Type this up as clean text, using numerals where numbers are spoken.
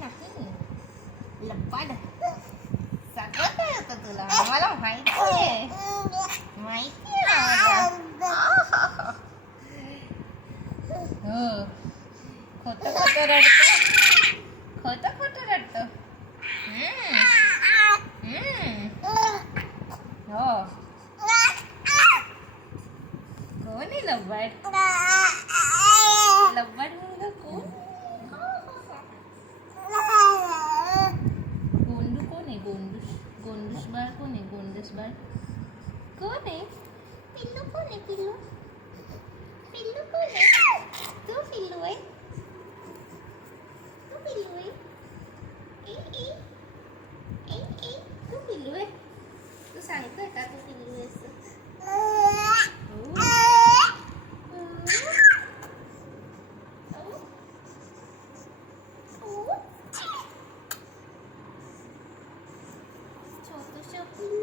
नाही लब्बाड सगळं काय होतं तुला मला माहिती आहे माहिती आहे हो खोटं खोटं रडतं खोटं खोटं रडतं हो कोण आहे लब्बाड लब्बाड मुलगा कोण गोंडू कोण आहे गोंडूस बाळ कोण आहे गोंडस बाळ कोण आहे पिल्लू कोण आहे पिल्लू पिल्लू कोण आहे तू पिल्लू आहे तू पिल्लू आहे तू पिल्लू आहे तू सांगतोय का तू पिल्लू आहेस